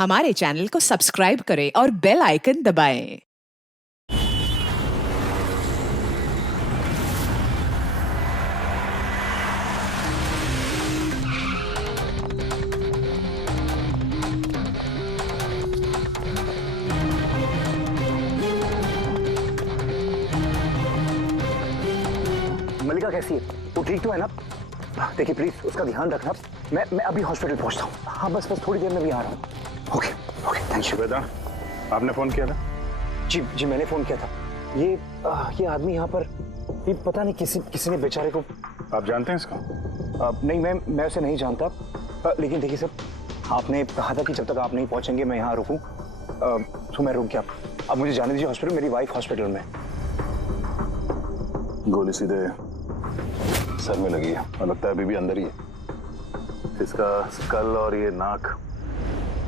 हमारे चैनल को सब्सक्राइब करें और बेल आइकन दबाएं। मल्लिका कैसी है? वो ठीक तो है ना? देखिए प्लीज उसका ध्यान रखना। मैं अभी हॉस्पिटल पहुंचता हूँ। हाँ बस थोड़ी देर में भी आ रहा हूँ। Okay okay thank you. Veda, आपने फोन किया था? जी मैंने फोन किया था। ये आदमी यहाँ पर ये पता नहीं किसी ने बेचारे को। आप जानते हैं इसको? नहीं मैं उसे नहीं जानता। लेकिन देखिए सर, आपने कहा था कि जब तक आप नहीं पहुंचेंगे मैं यहाँ रुकूं, तो मैं रुक गया। अब मुझे जाने दीजिए हॉस्पिटल, मेरी वाइफ हॉस्पिटल में। गोली सीधे सर में लगी है और लगता है अभी भी अंदर ही है। इसका स्कल और ये नाक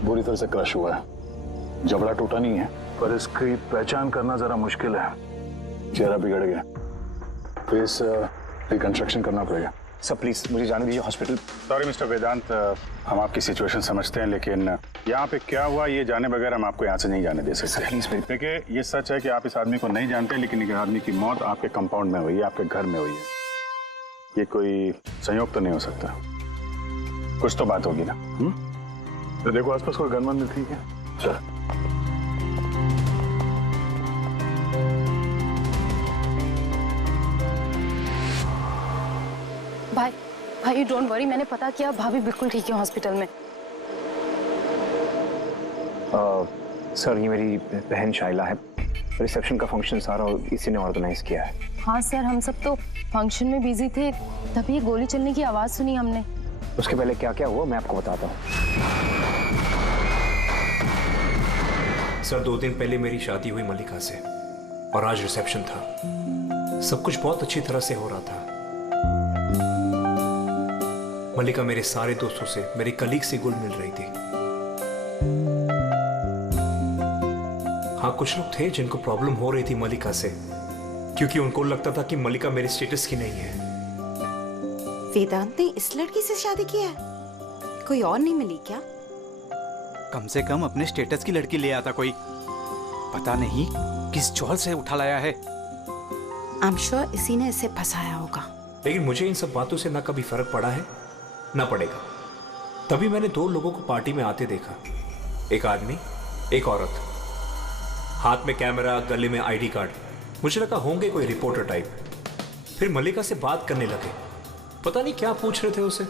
बुरी तरह से क्रश हुआ है। जबड़ा टूटा नहीं है पर इसकी पहचान करना जरा मुश्किल है। चेहरा बिगड़ गया, फेस रिकंस्ट्रक्शन करना पड़ेगा। सर प्लीज मुझे जाने दीजिए हॉस्पिटल। सॉरी मिस्टर वेदांत, हम आपकी सिचुएशन समझते हैं लेकिन यहाँ पे क्या हुआ ये जाने बगैर हम आपको यहाँ से नहीं जाने दे सकते। प्लीज देखिए ये सच है कि आप इस आदमी को नहीं जानते, लेकिन एक आदमी की मौत आपके कंपाउंड में हुई है, आपके घर में हुई है। ये कोई संयोग तो नहीं हो सकता, कुछ तो बात होगी ना। तो देखो आसपास कोई गनमन नहीं थी क्या? चल भाई डोंट वरी, मैंने पता किया, भाभी बिल्कुल ठीक है हॉस्पिटल में। सर ये मेरी बहन शाइला है। रिसेप्शन का फंक्शन सारा इसी ने ऑर्गेनाइज किया है। हाँ सर, हम सब तो फंक्शन में बिजी थे, तभी ये गोली चलने की आवाज सुनी हमने। उसके पहले क्या क्या हुआ मैं आपको बताता हूँ। सर 2 दिन पहले मेरी शादी हुई मल्लिका से और आज रिसेप्शन था। सब कुछ बहुत अच्छी तरह से हो रहा था। मल्लिका मेरे सारे दोस्तों से, मेरे कलीग से घुल मिल रही थी। हाँ कुछ लोग थे जिनको प्रॉब्लम हो रही थी मल्लिका से, क्योंकि उनको लगता था कि मल्लिका मेरे स्टेटस की नहीं है। वेदांत ने इस लड़की से शादी किया है? कोई और नहीं मिली क्या? कम से कम अपने स्टेटस की लड़की ले आता कोई। पता नहीं किस चौल से उठा लाया है। आई एम श्योर इसी ने इसे फंसाया होगा। लेकिन मुझे इन सब बातों से ना कभी फर्क पड़ा है ना पड़ेगा। तभी मैंने 2 लोगों को पार्टी में आते देखा, एक आदमी एक औरत, हाथ में कैमरा, गले में आईडी कार्ड। मुझे लगा होंगे कोई रिपोर्टर टाइप। फिर मल्लिका से बात करने लगे, पता नहीं क्या पूछ रहे थे उसे,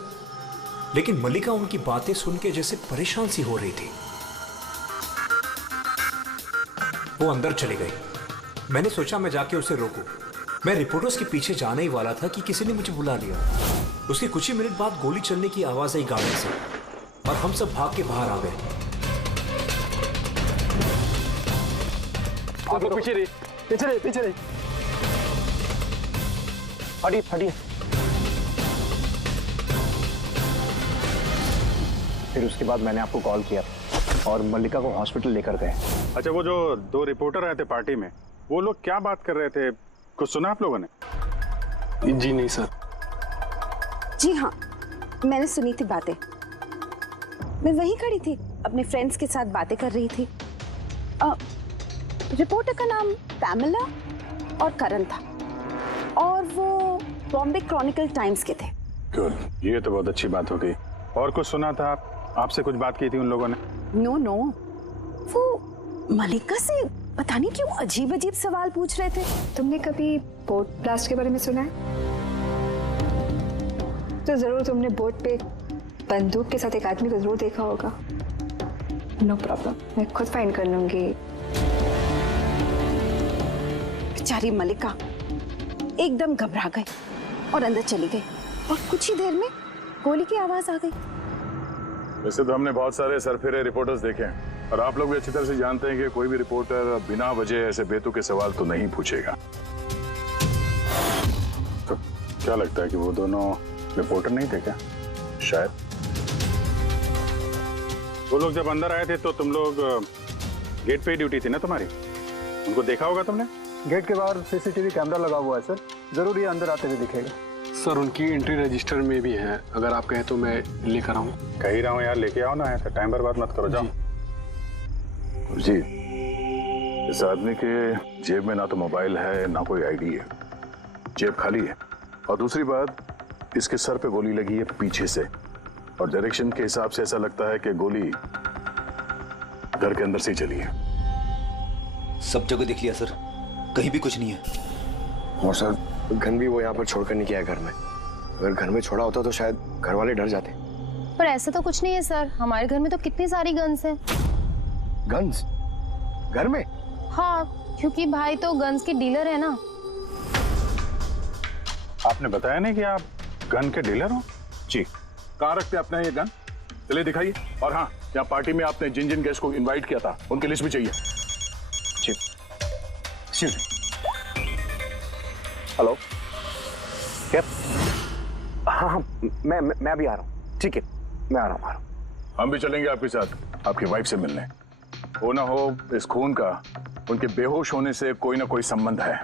लेकिन मल्लिका उनकी बातें सुन के जैसे परेशान सी हो रही थी। वो अंदर चली गई। मैंने सोचा मैं जाके उसे रोकूं। मैं रिपोर्टर्स के पीछे जाने ही वाला था कि किसी ने मुझे बुला लिया। उसके कुछ ही मिनट बाद गोली चलने की आवाज आई गाड़ी से और हम सब भाग के बाहर आ गए। आप लोग पीछे रहिए। हटिए। फिर उसके बाद मैंने आपको कॉल किया और मल्लिका को हॉस्पिटल लेकर गए। अच्छा, वो जो 2 रिपोर्टर आए थे पार्टी में, वो लोग क्या बात कर रहे थे? कुछ सुना आप लोगों ने? जी नहीं सर। जी हाँ, मैंने सुनी थी बातें। मैं वहीं खड़ी थी, अपने फ्रेंड्स के साथ बातें कर रही थी। रिपोर्टर का नाम पैमेला और करण था और वो बॉम्बे क्रॉनिकल टाइम्स के थे। गुड, ये तो बहुत अच्छी बात हो गई। और कुछ सुना था? आपसे कुछ बात की थी उन लोगों ने? नो, वो मल्लिका से पता नहीं क्यों अजीब सवाल पूछ रहे थे। तुमने कभी बोट ब्लास्ट के बारे में सुना है? तो जरूर तुमने बोट पे बंदूक के साथ एक आदमी को जरूर देखा होगा। नो प्रॉब्लम, मैं खुद फाइंड कर लूंगी। बेचारी मल्लिका एकदम घबरा गई और अंदर चली गई और कुछ ही देर में गोली की आवाज आ गई। वैसे तो हमने बहुत सारे सरफिरे रिपोर्टर्स देखे हैं और आप लोग भी अच्छी तरह से जानते हैं कि कोई भी रिपोर्टर बिना वजह ऐसे बेतुके सवाल तो नहीं पूछेगा। तो क्या लगता है कि वो दोनों रिपोर्टर नहीं थे क्या? शायद। वो लोग जब अंदर आए थे तो तुम लोग गेट पे ड्यूटी थी ना तुम्हारी? उनको देखा होगा तुमने? गेट के बाहर सीसीटीवी कैमरा लगा हुआ है सर, जरूर ये अंदर आते हुए दिखेगा। सर उनकी एंट्री रजिस्टर में भी है, अगर आप कहें तो मैं लेकर आऊँ। कह ही रहा हूँ यार, लेके आओ ना, ऐसा टाइम बर्बाद मत करो, जाओ। जी, इस आदमी के जेब में ना तो मोबाइल है ना कोई आईडी है, जेब खाली है। और दूसरी बात, इसके सर पे गोली लगी है पीछे से, और डायरेक्शन के हिसाब से ऐसा लगता है कि गोली घर के अंदर से ही चली है। सब जगह देख लिया सर, कहीं भी कुछ नहीं है। और सर, गन भी वो यहाँ पर छोड़कर नहीं गया है घर में। अगर घर में छोड़ा होता तो शायद घर वाले डर जाते। पर ऐसा तो कुछ नहीं है सर, हमारे घर में तो कितनी सारी गन्स हैं। गन्स? घर में? हाँ, क्योंकि भाई तो गन्स के डीलर है ना। आपने बताया नहीं कि आप गन के डीलर हो? जी। कहाँ रखते आपने ये गन? चलिए दिखाइए। और हाँ, यहाँ पार्टी में आपने जिन जिन गेस्ट को इनवाइट किया था उनकी लिस्ट भी चाहिए। जी। हेलो, क्या? हाँ हाँ, मैं भी आ रहा हूँ। ठीक है, मैं आ रहा हूँ। हम भी चलेंगे आपके साथ, आपकी वाइफ से मिलने। हो ना हो, इस खून का उनके बेहोश होने से कोई ना कोई संबंध है।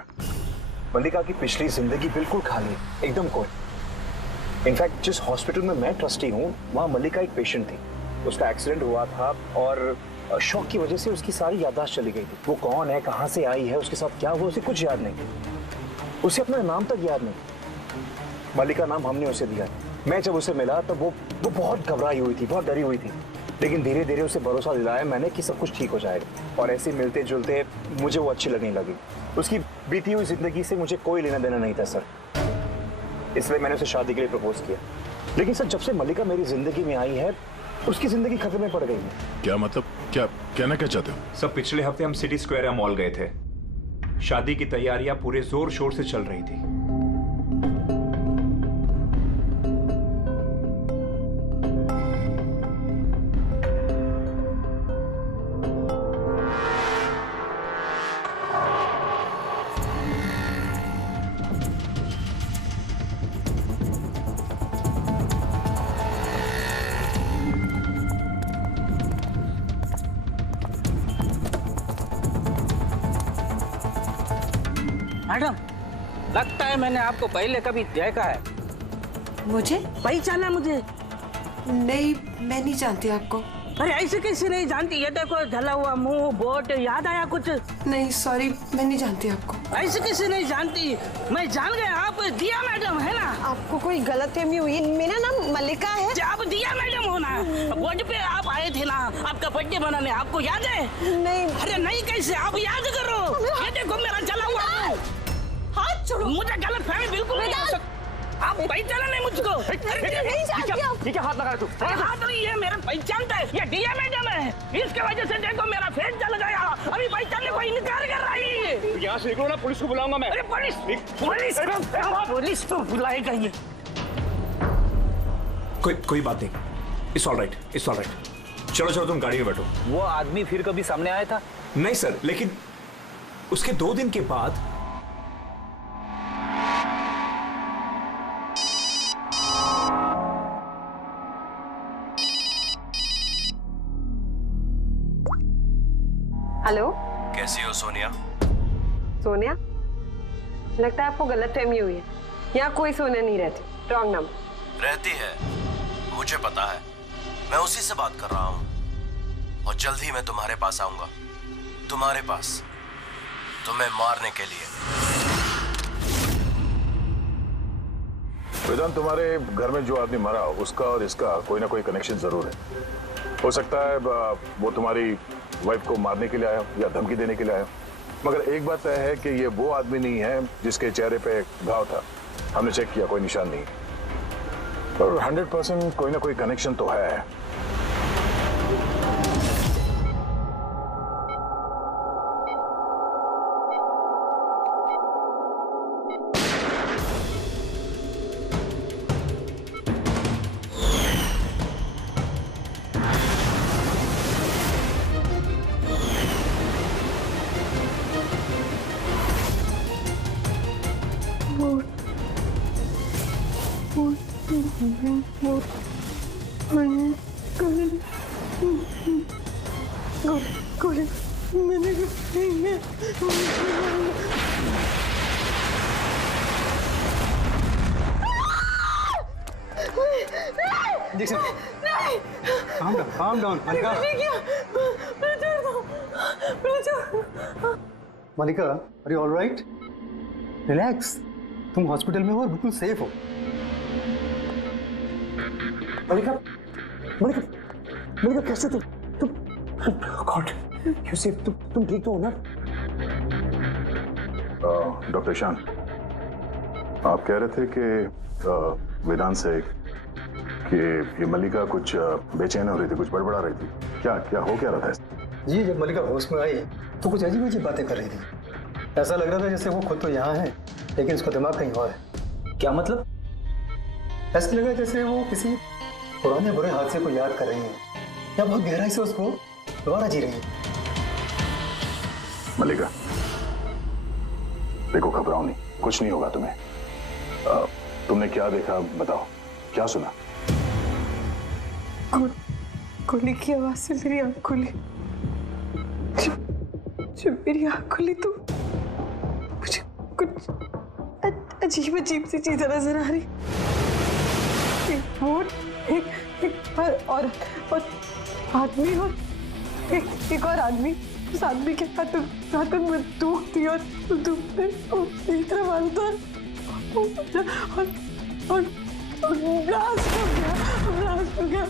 मल्लिका की पिछली जिंदगी बिल्कुल खाली, एकदम कोई। इनफैक्ट जिस हॉस्पिटल में मैं ट्रस्टी हूँ, वहाँ मल्लिका एक पेशेंट थी। उसका एक्सीडेंट हुआ था और शॉक की वजह से उसकी सारी याददाश्त चली गई थी। वो कौन है, कहाँ से आई है, उसके साथ क्या हुआ, उसे कुछ याद नहीं। उसे अपना नाम तक याद नहीं। मल्लिका नाम हमने उसे दिया। मैं जब उसे मिला तब वो बहुत घबराई हुई थी, बहुत डरी हुई थी। लेकिन धीरे धीरे उसे भरोसा दिलाया मैंने कि सब कुछ ठीक हो जाएगा। और ऐसे मिलते जुलते मुझे वो अच्छी लगने लगी। उसकी बीती हुई जिंदगी से मुझे कोई लेना देना नहीं था सर, इसलिए मैंने उसे शादी के लिए प्रपोज किया। लेकिन सर, जब से मल्लिका मेरी जिंदगी में आई है, उसकी जिंदगी खतरे में पड़ गई है। क्या मतलब? क्या कहना क्या चाहते हो? सब पिछले हफ्ते हम सिटी स्क्वायर मॉल गए थे। शादी की तैयारियां पूरे जोर शोर से चल रही थी। मैडम, लगता है मैंने आपको पहले कभी देखा है। मुझे पहचाना मुझे? नहीं, मैं नहीं जानती आपको। अरे ऐसे कैसे नहीं जानती? ये देखो, जला हुआ मुंह, बोट, याद आया कुछ? नहीं सॉरी, मैं नहीं जानती आपको। ऐसे कैसे नहीं जानती? मैं जान गया, आप दिया मैडम है ना? आपको कोई गलतफहमी हुई। मेरा नाम मल्लिका है। आप दिया मैडम हो ना? बोर्ड पे आप आए थे ना आपका बर्थडे मनाने, आपको याद है? नहीं। अरे नहीं कैसे, आप याद करो। ये देखो मेरा जला हुआ मुंह। हाथ छोड़ो। मुझे गलतफहमी बिल्कुल नहीं हो सकती। आप पहचाना नहीं मुझको? ठीक है, हाथ लगा तू। हाथ नहीं है, मेरा पहचानता है। ये दिया मैडम है, इसके वजह से देखो मेरा फेस जल गया। अभी पहचानने को इनकार कर रही है। यहाँ से निकलो ना, पुलिस को बुलाऊंगा मैं। अरे पुलिस तो बुलाएगा ये। कोई बात नहीं, इट्स ऑल राइट। चलो तुम गाड़ी में बैठो। वो आदमी फिर कभी सामने आया था? नहीं सर, लेकिन उसके 2 दिन के बाद हेलो, कैसी हो सोनिया? सोनिया? लगता है आपको गलतफहमी हुई है। यहाँ कोई सोनिया नहीं रहती। Wrong number. रहती है, मुझे पता है। मैं उसी से बात कर रहा हूँ और जल्द ही मैं तुम्हारे पास आऊंगा। तुम्हारे पास, तुम्हें मारने के लिए। वेदांत, तुम्हारे घर में जो आदमी मरा उसका और इसका कोई ना कोई कनेक्शन जरूर है। हो सकता है वो तुम्हारी वाइफ को मारने के लिए आया या धमकी देने के लिए आया, मगर एक बात तय है कि ये वो आदमी नहीं है जिसके चेहरे पे घाव था। हमने चेक किया, कोई निशान नहीं, पर 100% कोई ना कोई कनेक्शन तो है। Calm down, Malika. Malika, are you alright? Relax, तुम हॉस्पिटल में हो और बिल्कुल सेफ हो। मलिका, मलिका, मलिका कैसे तुम गॉड, कैसे तुम ठीक तो हो ना? डॉक्टर ईशान, आप कह रहे थे कि वेदांत से कि ये मल्लिका कुछ बेचैन हो रही थी, कुछ बड़बड़ा रही थी, क्या क्या हो क्या रहा था? जी, जब मलिका होश में आई तो कुछ अजीब अजीब बातें कर रही थी। ऐसा लग रहा था जैसे वो खुद तो यहाँ है लेकिन उसका दिमाग कहीं और है। क्या मतलब? ऐसा लगा जैसे वो किसी पुराने बुरे हादसे को याद कर रही है या बहुत गहराई से उसको दोबारा जी रही है। मल्लिका, देखो घबराओ नहीं, कुछ नहीं होगा तुम्हें। तुमने क्या देखा बताओ, क्या सुना? गोली की आवाज से मेरी आंख खुली। जब मेरी आंख खुली तो मुझे कुछ अजीब अजीब सी चीजें नजर आ रही। एक बोट, एक और आदमी और एक और आदमी। उस आदमी के हाथों में बंदूक थी और बंदूक में एक रिवॉल्वर और ब्लास्ट हो गया।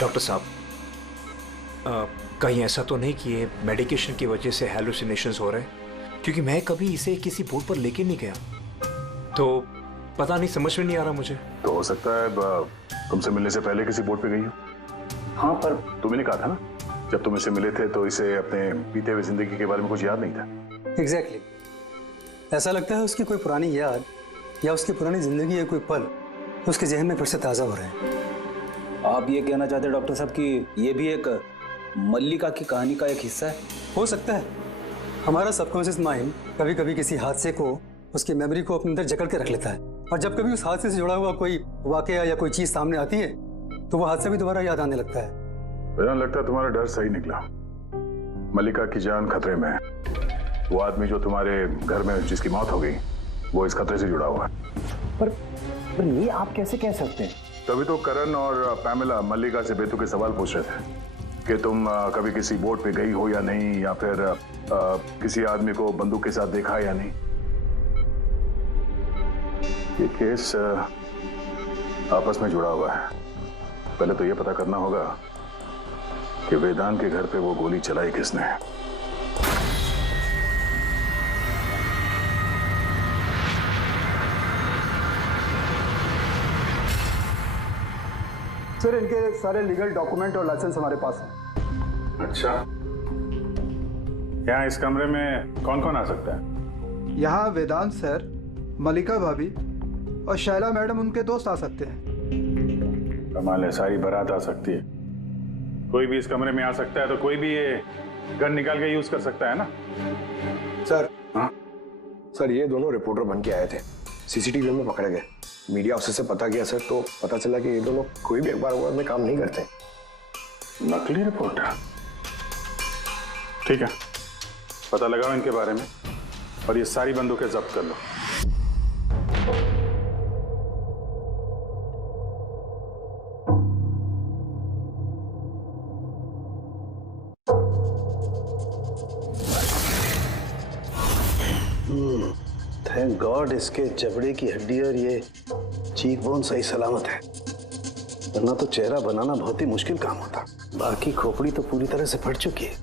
डॉक्टर साहब, कहीं ऐसा तो नहीं कि ये मेडिकेशन की वजह से हैलुसिनेशंस हो रहे हैं? क्योंकि मैं कभी इसे किसी बोर्ड पर लेके नहीं गया, तो पता नहीं, समझ में नहीं आ रहा मुझे। तो हो सकता है तुमसे मिलने से पहले किसी बोर्ड पे गई हो। हाँ, पर तुमने कहा था ना जब तुम इसे मिले थे तो इसे अपने बीते हुए जिंदगी के बारे में कुछ याद नहीं था। एग्जैक्टली, ऐसा लगता है उसकी कोई पुरानी याद या उसकी पुरानी जिंदगी या कोई पल उसके जहन में फिर से ताज़ा हो रहे हैं। आप ये कहना चाहते हैं डॉक्टर साहब कि ये भी एक मल्लिका की कहानी का एक हिस्सा है? हो सकता है। हमारा सबकॉन्शियस माइंड कभी कभी किसी हादसे को, उसकी मेमोरी को अपने अंदर जकड़ के रख लेता है, और जब कभी उस हादसे से जुड़ा हुआ कोई वाकया या कोई चीज सामने आती है तो वो हादसा भी दोबारा याद आने लगता है। मुझे लगता है तुम्हारा डर सही निकला। मल्लिका की जान खतरे में है। वो आदमी जो तुम्हारे घर में जिसकी मौत हो गई वो इस खतरे से जुड़ा हुआ है। पर ये आप कैसे कह सकते हैं? तभी तो करण और पैमिला मल्लिका से बेतुके सवाल पूछ रहे थे कि तुम कभी किसी बोट पे गई हो या नहीं, या फिर किसी आदमी को बंदूक के साथ देखा या नहीं। ये केस आपस में जुड़ा हुआ है। पहले तो ये पता करना होगा कि वेदांत के घर पे वो गोली चलाई किसने। सर, इनके सारे लीगल डॉक्यूमेंट और लाइसेंस हमारे पास हैं। अच्छा, यहाँ इस कमरे में कौन कौन आ सकता है? यहाँ वेदांत सर, मल्लिका भाभी और शैला मैडम उनके दोस्त आ सकते हैं। कमाल है, सारी बारात आ सकती है। कोई भी इस कमरे में आ सकता है, तो कोई भी ये गन निकाल के यूज कर सकता है ना? सर, हाँ सर, ये दोनों रिपोर्टर बन के आए थे, सीसीटीवी में पकड़े गए। मीडिया ऑफिसर से पता किया सर, तो पता चला कि ये दोनों कोई भी अखबार में काम नहीं करते। नकली रिपोर्टर? ठीक है, पता लगाओ इनके बारे में और ये सारी बंदूकें जब्त कर लो। थैंक गॉड इसके जबड़े की हड्डी और ये चीक बोन सही सलामत है, वरना तो चेहरा बनाना बहुत ही मुश्किल काम होता। बाकी खोपड़ी तो पूरी तरह से फट चुकी है,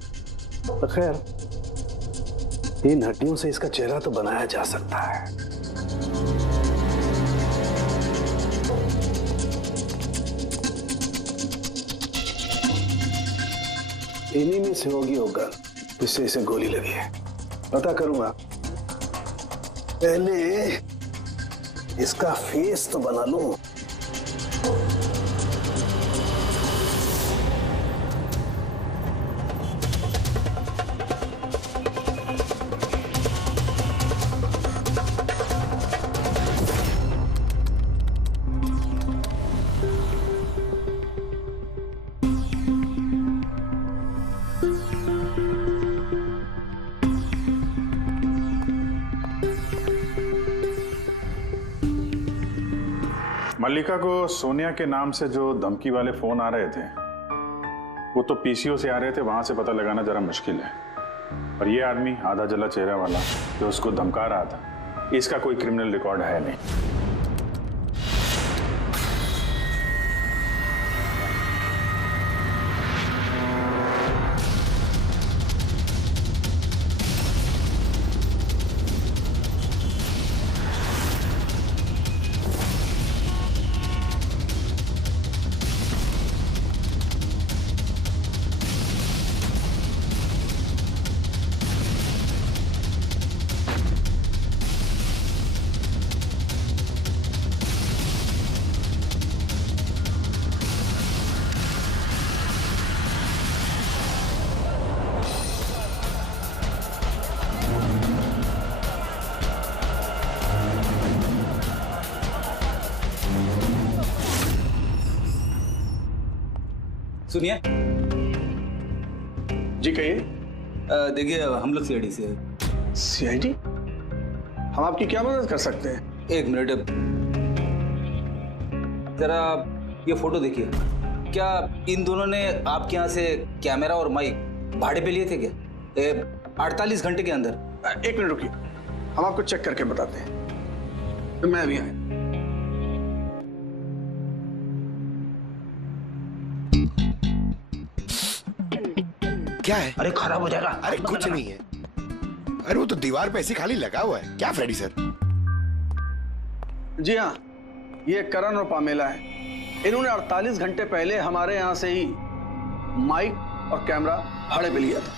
पर खैर इन हड्डियों से इसका चेहरा तो बनाया जा सकता है। इन्हीं में से होगी वो गन जिससे इसे गोली लगी है। पता करूंगा, पहले इसका फेस तो बना लूं। मल्लिका को सोनिया के नाम से जो धमकी वाले फोन आ रहे थे वो तो पीसीओ से आ रहे थे, वहां से पता लगाना जरा मुश्किल है। और ये आदमी आधा जला चेहरा वाला जो उसको धमका रहा था, इसका कोई क्रिमिनल रिकॉर्ड है नहीं। सुनिए जी, कहिए। देखिए हम लोग सीआईडी से। सीआईडी? हम आपकी क्या मदद कर सकते हैं? एक मिनट, जरा ये फोटो देखिए। क्या इन दोनों ने आपके यहाँ से कैमरा और माइक भाड़े पे लिए थे क्या 48 घंटे के अंदर? एक मिनट रुकिए, हम आपको चेक करके बताते हैं। मैं अभी आया। क्या है? अरे खराब हो जाएगा। अरे कुछ नहीं है। अरे वो तो दीवार पे ऐसे खाली लगा हुआ है। क्या फ्रेडी सर? जी हाँ, ये करण और पामेला है। इन्होंने 48 घंटे पहले हमारे यहाँ से ही माइक और कैमरा भाड़े पे लिया था।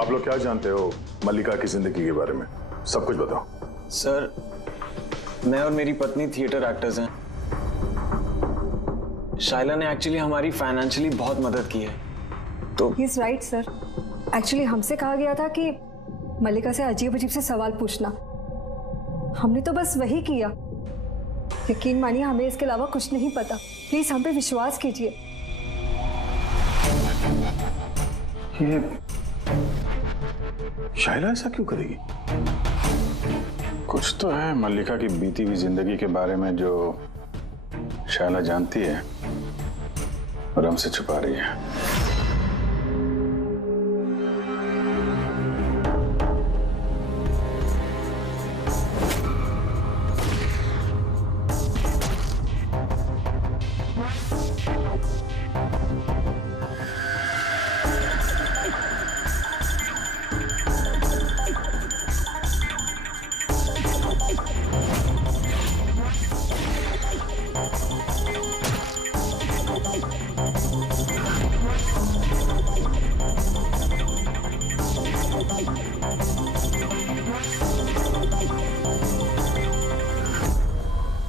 आप लोग क्या जानते हो मल्लिका की जिंदगी के बारे में? सब कुछ बताओ। सर, मैं और मेरी पत्नी थिएटर एक्टर्स हैं। शाइला ने एक्चुअली हमारी फाइनेंशियली बहुत मदद की है। तो he is right sir. Actually हमसे कहा गया था कि मल्लिका से अजीब अजीब से सवाल पूछना। हमने तो बस वही किया। यकीन मानिए हमें इसके अलावा कुछ नहीं पता। प्लीज हम पे विश्वास कीजिए। ये शाइला ऐसा क्यों करेगी? कुछ तो है मल्लिका की बीती हुई जिंदगी के बारे में जो शाइला जानती है और हमसे छुपा रही है।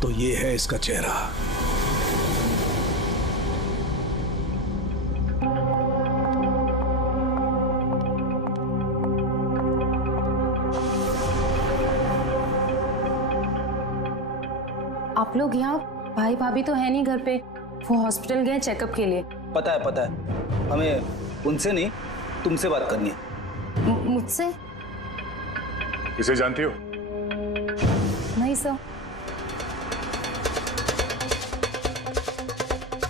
तो ये है इसका चेहरा। आप लोग यहाँ, भाई भाभी तो है नहीं घर पे, वो हॉस्पिटल गए चेकअप के लिए। पता है, हमें उनसे नहीं तुमसे बात करनी है। मुझसे? इसे जानती हो? नहीं सर।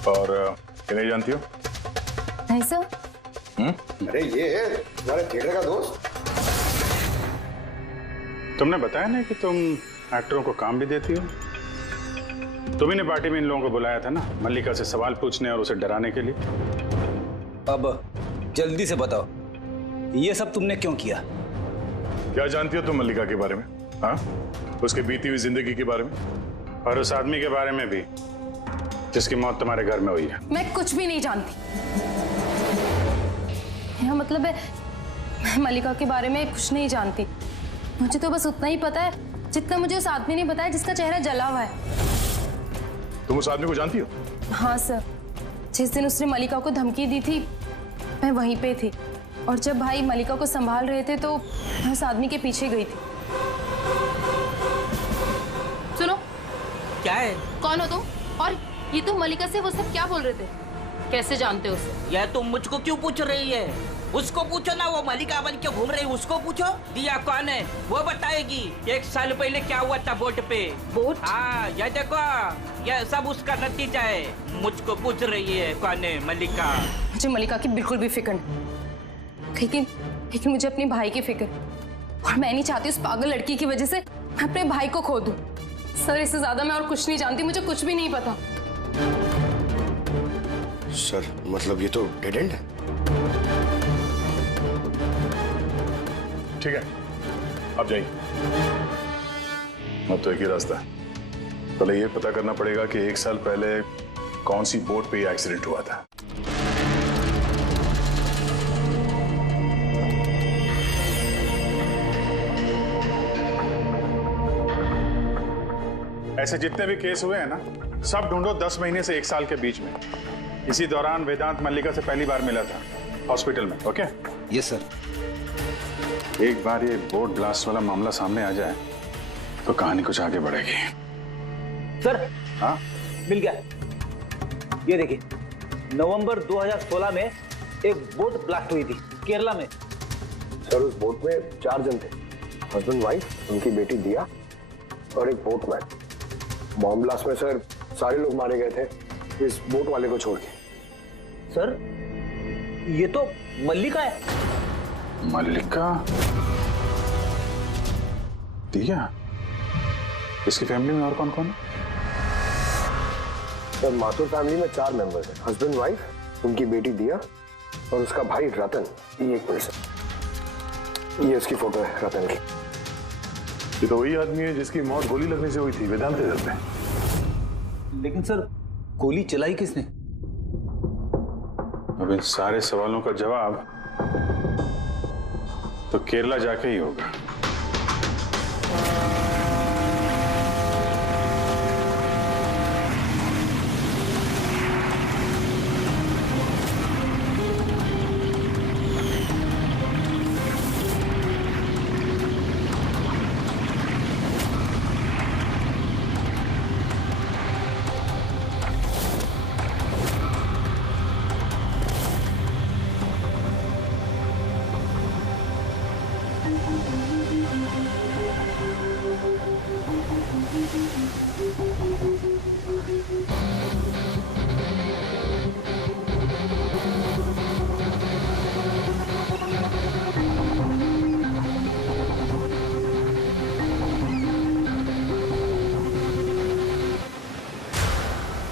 और इन्हें जानती हो? नहीं सर। अरे ये है तुम्हारे थिएटर का दोस्त। तुमने बताया ना कि तुम एक्टरों को काम भी देती हो। तुम ही ने पार्टी में इन लोगों को बुलाया था ना, मल्लिका से सवाल पूछने और उसे डराने के लिए। अब जल्दी से बताओ, ये सब तुमने क्यों किया? क्या जानती हो तुम मल्लिका के बारे में? हाँ, उसके बीती हुई जिंदगी के बारे में और उस आदमी के बारे में भी जिसकी मौत तुम्हारे घर में हुई है। मैं कुछ भी नहीं जानती। यह मतलब है मैं मल्लिका के बारे में कुछ नहीं जानती। मुझे तो बस उतना ही पता है जितना मुझे उस आदमी ने बताया जिसका चेहरा जला हुआ है। तुम उस आदमी को जानती हो? हाँ सर, जिस दिन उसने मल्लिका को धमकी दी थी मैं वहीं पे थी, और जब भाई मल्लिका को संभाल रहे थे तो मैं उस आदमी के पीछे गई थी। सुनो, क्या है? कौन हो तुम? और ये तुम मल्लिका से वो सब क्या बोल रहे थे? कैसे जानते हो उसे? यह तुम मुझको क्यों पूछ रही है? उसको पूछो ना, वो मलिका बन के घूम रही, उसको पूछो। दिया कौन है वो बताएगी। 1 साल पहले क्या हुआ था बोट पे। बोट? हाँ, यह देखो, यह सब उसका नतीजा है। मुझको पूछ रही है कौन है मलिका। मुझे मलिका की बिल्कुल भी फिक्र नहीं, लेकिन मुझे अपने भाई की फिक्र, और मैं नहीं चाहती उस पागल लड़की की वजह से मैं अपने भाई को खो दूं। सर, इससे ज्यादा मैं और कुछ नहीं जानती, मुझे कुछ भी नहीं पता। सर, मतलब ये तो डेड एंड है। ठीक है, अब जाइए। अब तो एक ही रास्ता है। पहले ये पता करना पड़ेगा कि 1 साल पहले कौन सी बोट पे ये एक्सीडेंट हुआ था। ऐसे जितने भी केस हुए हैं ना, सब ढूंढो 10 महीने से 1 साल के बीच में। इसी दौरान वेदांत मल्लिका से पहली बार मिला था हॉस्पिटल में। ओके? Yes sir. एक बार ये बोट ब्लास्ट वाला मामला सामने आ जाए तो कहानी कुछ आगे बढ़ेगी। सर, हाँ, मिल गया। ये देखिए, नवंबर 2016 में एक बोट ब्लास्ट हुई थी केरला में। सर, उस बोट में 4 जन थे, हस्बैंड वाइफ, उनकी बेटी दिया और एक बोटमैन। बॉम्ब ब्लास्ट में सर सारे लोग मारे गए थे, इस बोट वाले को छोड़ के। सर, ये तो मल्लिका है। मल्लिका? दिया? इसकी फैमिली में और कौन कौन है? सर, माथुर फैमिली में 4 मेंबर्स हैं, हस्बैंड वाइफ, उनकी बेटी दिया और उसका भाई रतन। ये एक मिनट सर, ये उसकी फोटो है रतन की। ये तो वही आदमी है जिसकी मौत गोली लगने से हुई थी वेदांत के घर पे। लेकिन सर, गोली चलाई किसने? अब इन सारे सवालों का जवाब तो केरला जाके ही होगा।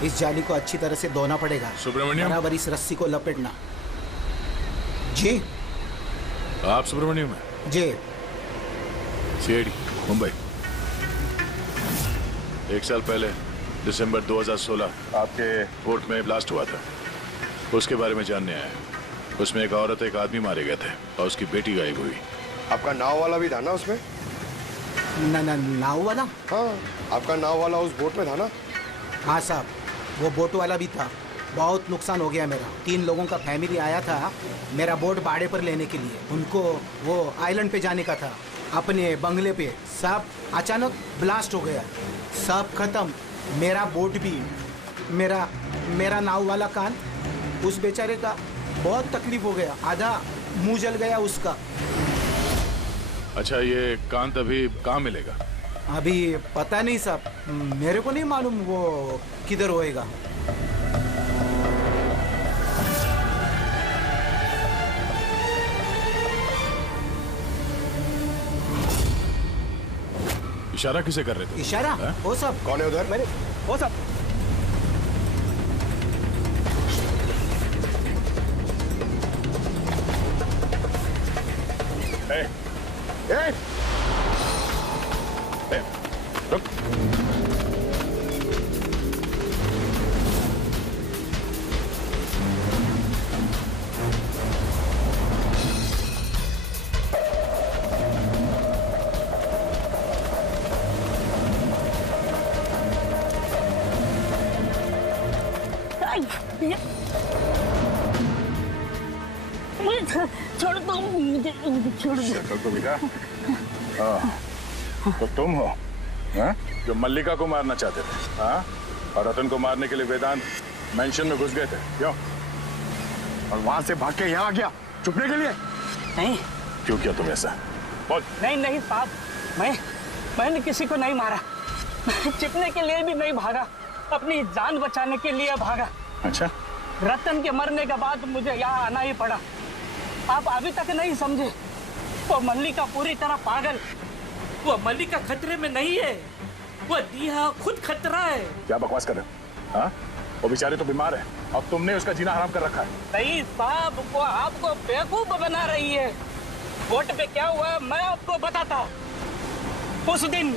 इस जाली को अच्छी तरह से धोना पड़ेगा। सुब्रमण्यम, बराबर इस रस्सी को लपेटना। जी? आप सुब्रमण्यम हैं? जी। सीआईडी मुंबई। 1 साल पहले दिसंबर 2016 आपके बोट में ब्लास्ट हुआ था, उसके बारे में जानने आया। उसमें एक औरत, एक आदमी मारे गए थे और उसकी बेटी गायब हुई। आपका नाव वाला भी था ना उसमें? नाव वाला? हाँ, आपका नाव वाला उस बोट में था ना? हाँ साहब, वो बोट वाला भी था। बहुत नुकसान हो गया मेरा। 3 लोगों का फैमिली आया था मेरा बोट भाड़े पर लेने के लिए। उनको वो आइलैंड पे जाने का था, अपने बंगले पे। सब अचानक ब्लास्ट हो गया, सब खत्म। मेरा बोट भी, मेरा नाव वाला कान, उस बेचारे का बहुत तकलीफ हो गया। आधा मुंह जल गया उसका। अच्छा, ये कांत अभी कहाँ मिलेगा? अभी पता नहीं साहब, मेरे को नहीं मालूम वो किधर होएगा। इशारा किसे कर रहे थे? इशारा? वो सब कौन है उधर? मेरे वो सब रुक। छोड़ दो मुझे, छोड़ दो। शक्ल को दिखा? तो तुम हो हा? जो मल्लिका को मारना चाहते थे, हाँ? और रतन को मारने के लिए वेदांत मेंशन में घुस गए थे, क्यों? और वहां से भाग के यहाँ आ गया छुपने के लिए? नहीं। क्यों किया तुम ऐसा? बोल। नहीं साहब, मैंने किसी को नहीं मारा। छिपने के लिए भी नहीं भागा, अपनी जान बचाने के लिए भागा। अच्छा। रतन के मरने के बाद मुझे यहाँ आना ही पड़ा। आप अभी तक नहीं समझे, वो मल्लिका पूरी तरह पागल। वो मल्लिका खतरे में नहीं है, वो दिया खुद खतरा है। क्या बकवास कर रहे हो? हाँ? वो बेचारे तो बीमार है और तुमने उसका जीना हराम कर रखा है। नहीं साहब, वो आपको बेवकूफ बना रही है। वोट पे क्या हुआ मैं आपको बताता। उस दिन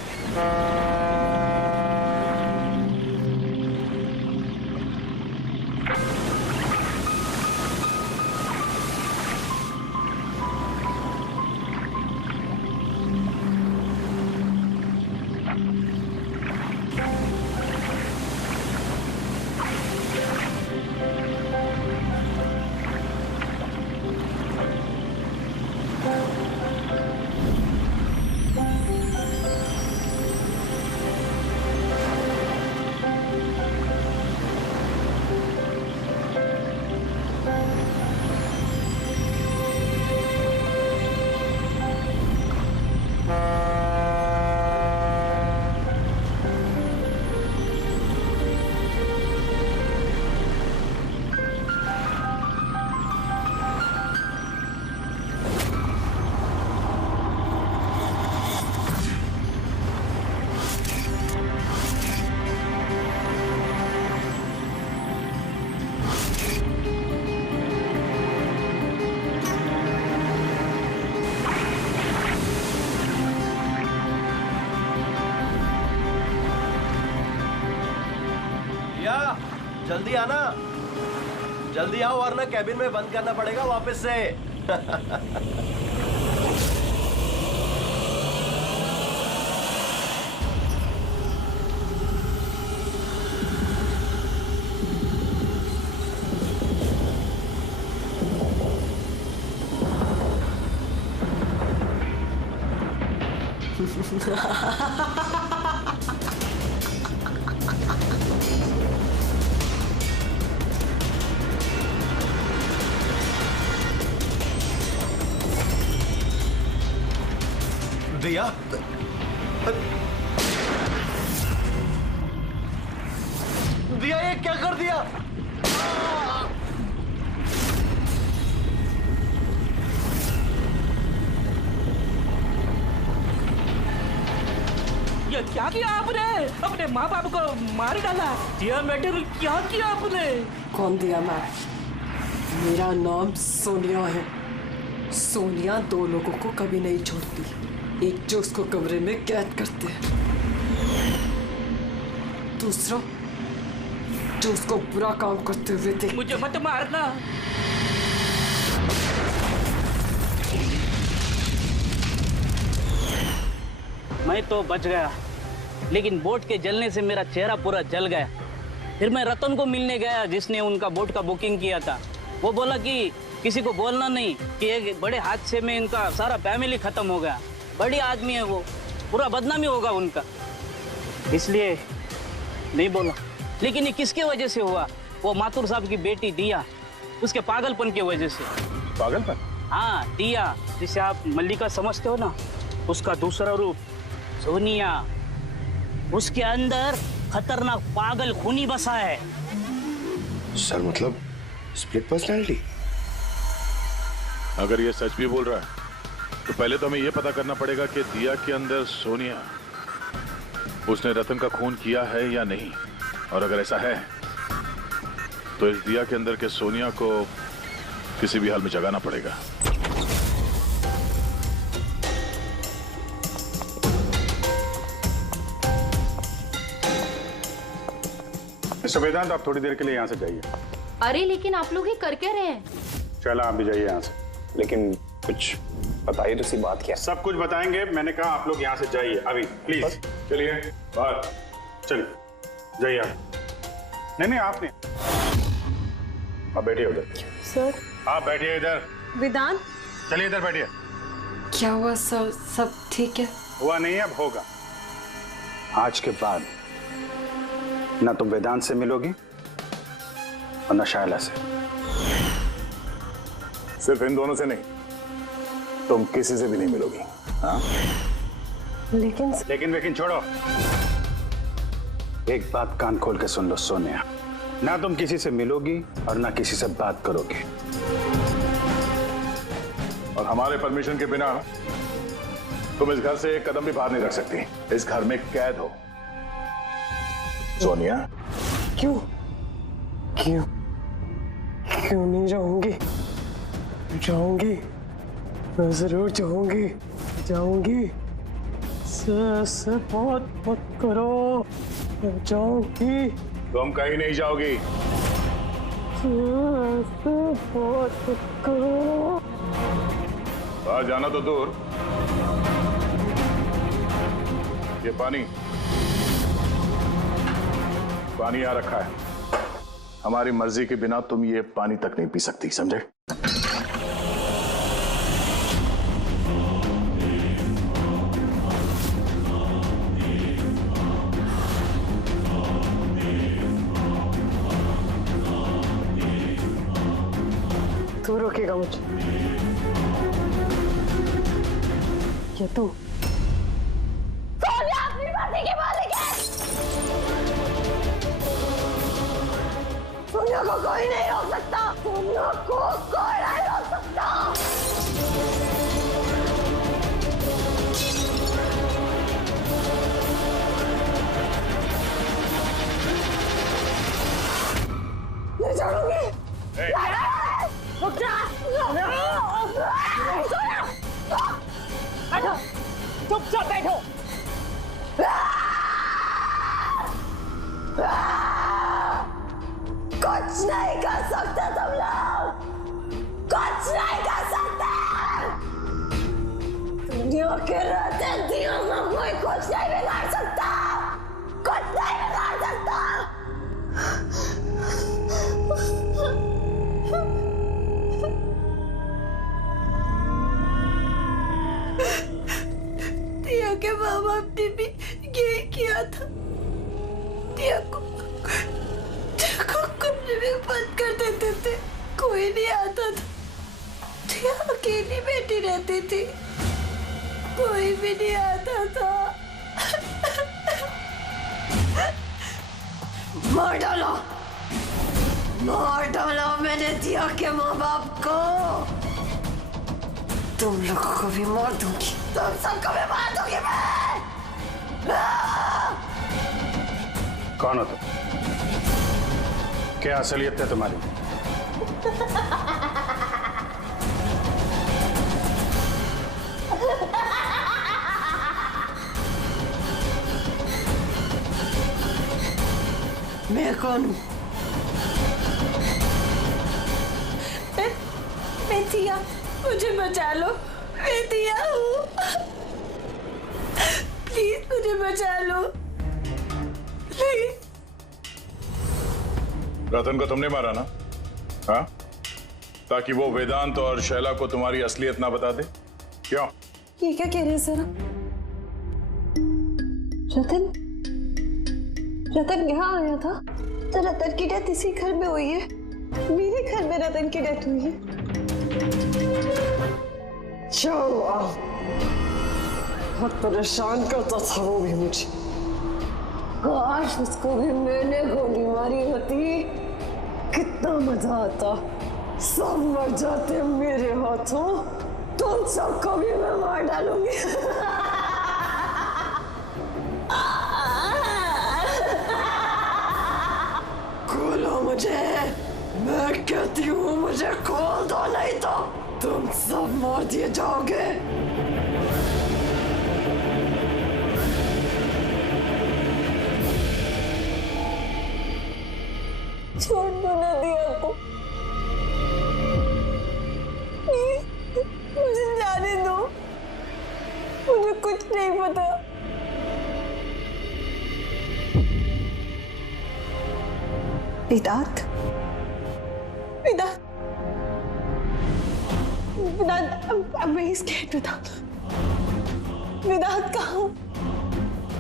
जल्दी आना, जल्दी आओ वरना कैबिन में बंद करना पड़ेगा वापस से। दिया, दिया ये क्या कर दिया? ये क्या किया आपने? अपने माँ बाप को मार डाला। दिया मैडम, क्या किया आपने? कौन दिया? मैं, मेरा नाम सोनिया है। सोनिया दो लोगों को कभी नहीं छोड़ती, एक जो उसको कमरे में कैद करते हैं, दूसरा जो उसको बुरा काम करते हुए देखते। मुझे मत मारना। मैं तो बच गया, लेकिन बोट के जलने से मेरा चेहरा पूरा जल गया। फिर मैं रतन को मिलने गया जिसने उनका बोट का बुकिंग किया था। वो बोला कि किसी को बोलना नहीं कि एक बड़े हादसे में इनका सारा फैमिली खत्म हो गया। बड़ी आदमी है वो, पूरा बदनामी होगा उनका, इसलिए नहीं बोला। लेकिन ये किसके वजह से हुआ? वो माथुर साहब की बेटी दिया, उसके पागलपन की वजह से। पागलपन? हाँ, दिया जिसे आप मल्लिका समझते हो ना, उसका दूसरा रूप सोनिया, उसके अंदर खतरनाक पागल खूनी बसा है। सर मतलब स्प्लिट पर्सनैलिटी? अगर ये सच भी बोल रहा है तो पहले तो हमें यह पता करना पड़ेगा कि दिया के अंदर सोनिया, उसने रतन का खून किया है या नहीं। और अगर ऐसा है तो इस दिया के अंदर के सोनिया को किसी भी हाल में जगाना पड़ेगा। मिस्टर वेदांत, आप थोड़ी देर के लिए यहाँ से जाइए। अरे लेकिन आप लोग ये कर क्या रहे हैं? चला, आप भी जाइए यहाँ से। लेकिन कुछ बताइए तो सी बात क्या? सब कुछ बताएंगे, मैंने कहा आप लोग यहाँ से जाइए अभी प्लीज। चलिए बाहर, चलिए जाइए आप। नहीं आप नहीं, आप बैठिए उधर। सर आप बैठिए इधर। वेदांत, चलिए इधर बैठिए। क्या हुआ सर? सब ठीक है? हुआ नहीं है, अब होगा। आज के बाद ना तुम वेदांत से मिलोगी और ना शायला से। सिर्फ इन दोनों से नहीं, तुम किसी से भी नहीं मिलोगी। हाँ? लेकिन छोड़ो। एक बात कान खोल के सुन लो सोनिया, ना तुम किसी से मिलोगी और ना किसी से बात करोगी। और हमारे परमिशन के बिना तुम इस घर से एक कदम भी बाहर नहीं रख सकती। इस घर में कैद हो। सोनिया। क्यों क्यों क्यों नहीं जाऊंगी? जाऊंगी, मैं जरूर जाऊंगी, जाऊंगी। से बहुत मत करो, मैं जाऊंगी। तुम कहीं नहीं जाओगी। बहुत मत करो। बाहर जाना तो दूर, ये पानी आ रखा है। हमारी मर्जी के बिना तुम ये पानी तक नहीं पी सकती, समझे? तू रोकेगा मुझे? ये तू? सोनिया अपनी मर्जी की मालिक है। सोनिया को कोई नहीं रोक सकता। सोनिया को कोई नहीं रोक सकता। नहीं छोड़ूंगी। रुक जा। बैठो, चुपचाप बैठो। कुछ नहीं कर सकते तुम लोग, कुछ नहीं कर सकते। दुनिया के रहते दियों को कोई कुछ नहीं बिगाड़ सकता, कुछ नहीं बिगाड़ सकता। दिया के माँ बाप ने भी यही किया था। दिया को कमरे में बंद कर देते थे, कोई नहीं आता था। दिया अकेली बैठी रहती थी, कोई भी नहीं आता था। मार डाला मैंने दिया के माँ बाप को। तुम लोगों को भी मार दूंगी, तुम सबको भी मार दूंगी मैं। कौन हो तुम? क्या असलियत है तुम्हारी? मैं कौन हूँ? मैं दिया, मुझे बचा लो। मैं दिया हूँ, प्लीज मुझे बचा लो, प्लीज। रतन को तुमने मारा ना? हाँ? ताकि वो वेदांत और शैला को तुम्हारी असलियत ना बता दे? क्यों? ये क्या कह रहे हैं सर? रतन यहाँ आया था? तो रतन की डेथ इसी घर में हुई है, मेरे घर में रतन की डेथ हुई है। चलो, बहुत परेशान करता था वो भी मुझे। काश उसको भी मैंने गोली मारी होती, कितना मजा आता। सब मर जाते मेरे हाथों, तुम सबको भी मैं मार डालूंगी। खोलो मुझे, मैं कहती हूँ मुझे खोल दो, नहीं तो तुम सब मार दिए जाओगे। छोड़ दो ना दिया को, मुझे जाने दो, मुझे कुछ नहीं पता। वेदांत, वेदांत, वेदांत, I'm very scared, वेदांत। वेदांत कहाँ?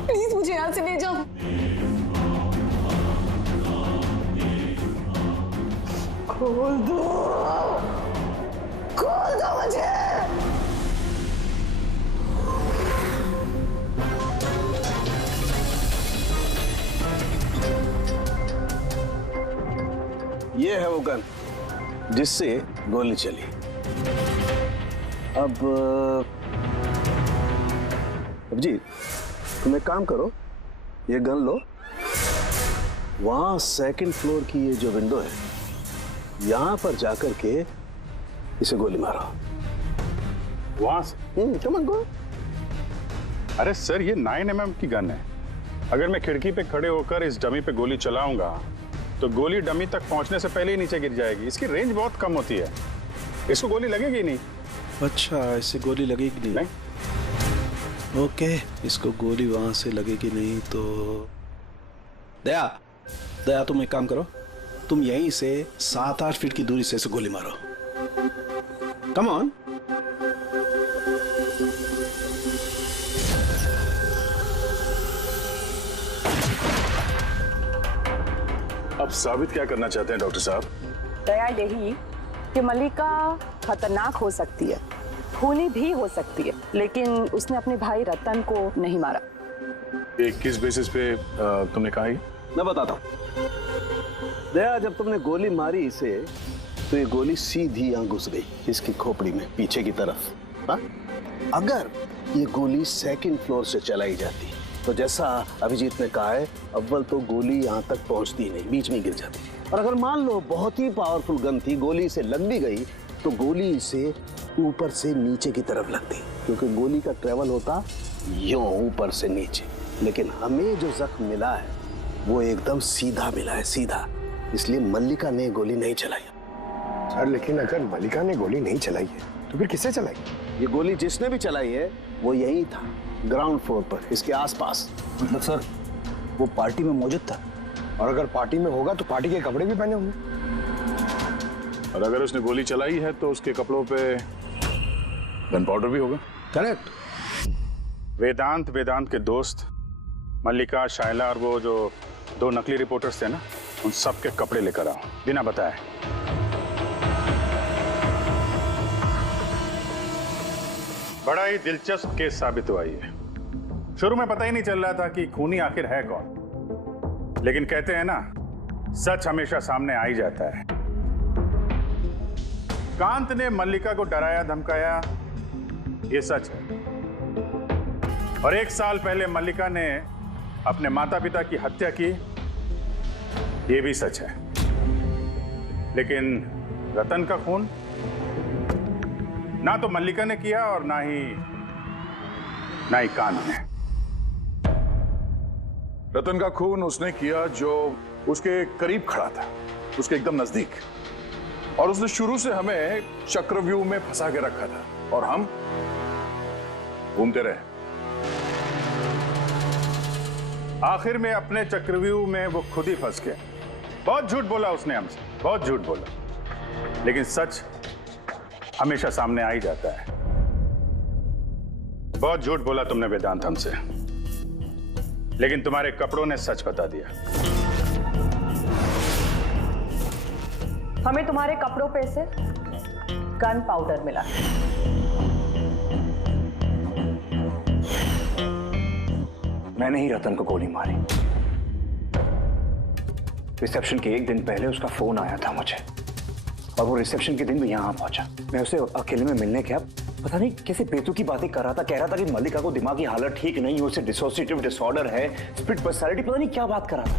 प्लीज मुझे यहाँ से ले जाओ। खोल दो, खोल दो मुझे। ये है वो गन जिससे गोली चली। अब जी तुम एक काम करो, ये गन लो, वहां सेकंड फ्लोर की ये जो विंडो है यहां पर जाकर के इसे गोली मारो। वहां से? Come on go. अरे सर ये 9mm की गन है। अगर मैं खिड़की पे खड़े होकर इस डमी पे गोली चलाऊंगा तो गोली डमी तक पहुंचने से पहले ही नीचे गिर जाएगी। इसकी रेंज बहुत कम होती है, इसको गोली लगेगी नहीं। अच्छा, इससे गोली लगेगी नहीं? ओके, इसको गोली वहां से लगेगी नहीं तो दया, दया तुम एक काम करो, तुम यहीं से 7-8 फीट की दूरी से इसे गोली मारो। Come on. अब साबित क्या करना चाहते हैं डॉक्टर साहब? दया यही कि मल्लिका खतरनाक हो सकती है, खूनी भी हो सकती है, लेकिन उसने अपने भाई रतन को नहीं मारा। ये किस बेसिस पे तुमने कहा? मैं बताता हूँ। दया, जब तुमने गोली मारी इसे तो ये गोली सीधी यहां घुस गई इसकी खोपड़ी में पीछे की तरफ। हा? अगर ये गोली सेकंड फ्लोर से चलाई जाती तो जैसा अभिजीत ने कहा है, अव्वल तो गोली यहां तक पहुंचती नहीं, बीच में गिर जाती। और अगर मान लो बहुत ही पावरफुल गन थी, गोली से लग भी गई तो गोली इसे ऊपर से नीचे की तरफ लगती, क्योंकि गोली का ट्रेवल होता यूं ऊपर से नीचे। लेकिन हमें जो जख्म मिला है वो एकदम सीधा मिला है, सीधा। इसलिए मल्लिका ने गोली नहीं चलाई। सर लेकिन अगर मल्लिका ने गोली नहीं चलाई है तो फिर किसने चलाई? ये गोली जिसने भी चलाई है वो यही था, ग्राउंड फ्लोर पर, इसके आसपास। मतलब सर वो पार्टी में मौजूद था? और अगर पार्टी में होगा तो पार्टी के कपड़े भी पहने होंगे। और अगर उसने गोली चलाई है तो उसके कपड़ों पे गन पाउडर भी होगा। करेक्ट। वेदांत के दोस्त मल्लिका, शायला और वो जो 2 नकली रिपोर्टर्स थे ना, उन सब के कपड़े लेकर आओ बिना बताए। बड़ा ही दिलचस्प केस साबित हुआ ये। शुरू में पता ही नहीं चल रहा था कि खूनी आखिर है कौन, लेकिन कहते हैं ना, सच हमेशा सामने आ ही जाता है। कांत ने मल्लिका को डराया धमकाया, ये सच है। और 1 साल पहले मल्लिका ने अपने माता पिता की हत्या की, ये भी सच है। लेकिन रतन का खून ना तो मल्लिका ने किया और ना ही कांत ने। रतन का खून उसने किया जो उसके करीब खड़ा था, उसके एकदम नजदीक, और उसने शुरू से हमें चक्रव्यूह में फंसा के रखा था और हम घूमते रहे। आखिर में अपने चक्रव्यूह में वो खुद ही फंस गया। बहुत झूठ बोला उसने हमसे, बहुत झूठ बोला, लेकिन सच हमेशा सामने आ ही जाता है। बहुत झूठ बोला तुमने वेदांत हमसे, लेकिन तुम्हारे कपड़ों ने सच बता दिया। हमें तुम्हारे कपड़ों पे से गन पाउडर मिला। मैंने ही रतन को गोली मारी। रिसेप्शन के 1 दिन पहले उसका फोन आया था मुझे, और वो रिसेप्शन के दिन भी यहाँ पहुंचा। मैं उसे अकेले में मिलने गया, पता नहीं कैसे बेतुकी बातें कर रहा था। कह रहा था कि मल्लिका को दिमागी हालत ठीक नहीं है, उसे डिसोसिएटिव डिसऑर्डर है, स्प्लिट पर्सनालिटी, पता नहीं क्या बात कर रहा था।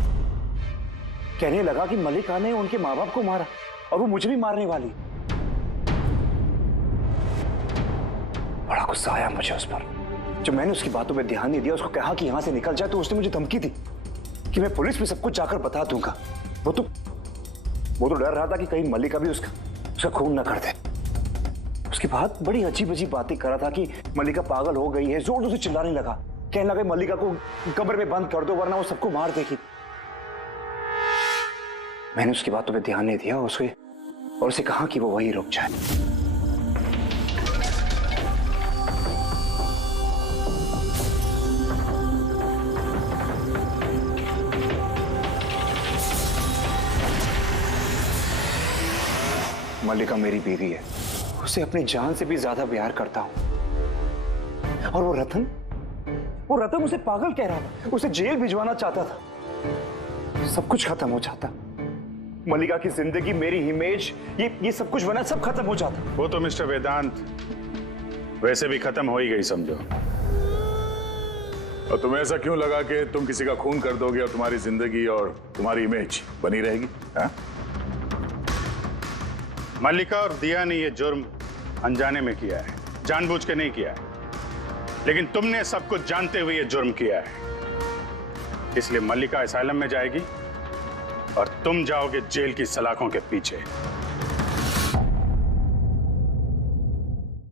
कहने लगा कि मल्लिका ने उनके माँ बाप को मारा और वो मुझे भी मारने वाली। बड़ा गुस्सा आया मुझे उस पर। जब मैंने उसकी बातों पे ध्यान नहीं दिया, उसको कहा कि यहां से निकल जाए, तो उसने मुझे धमकी दी कि मैं पुलिस में सब कुछ जाकर बता दूंगा। वो तो डर रहा था कि कहीं मल्लिका भी उसका खून न कर दे। उसके बाद बड़ी अजीब अजीब बातें कर रहा था कि मल्लिका पागल हो गई है, जोर जोर से चिल्लाने लगा, कहने लगा मल्लिका को कमरे में बंद कर दो वरना वो सबको मार देगी। मैंने उसकी बातों पे ध्यान नहीं दिया और उसे कहा कि वो वहीं रुक जाए। मल्लिका मेरी बीवी है उसे अपनी जान से भी ज्यादा प्यार करता हूं। और वो रतन उसे पागल कह रहा था, उसे जेल भिजवाना चाहता था। सब कुछ खत्म हो जाता, मल्लिका की जिंदगी, मेरी इमेज, ये सब कुछ बना, सब खत्म हो जाता। वो तो मिस्टर वेदांत वैसे भी खत्म हो ही गई समझो। और तुम्हें ऐसा क्यों लगा कि तुम किसी का खून कर दोगे और तुम्हारी जिंदगी और तुम्हारी इमेज बनी रहेगी? मल्लिका और दिया ने यह जुर्म अनजाने में किया है, जानबूझ के नहीं किया है। लेकिन तुमने सब कुछ जानते हुए यह जुर्म किया है। इसलिए मल्लिका असाइलम में जाएगी और तुम जाओगे जेल की सलाखों के पीछे।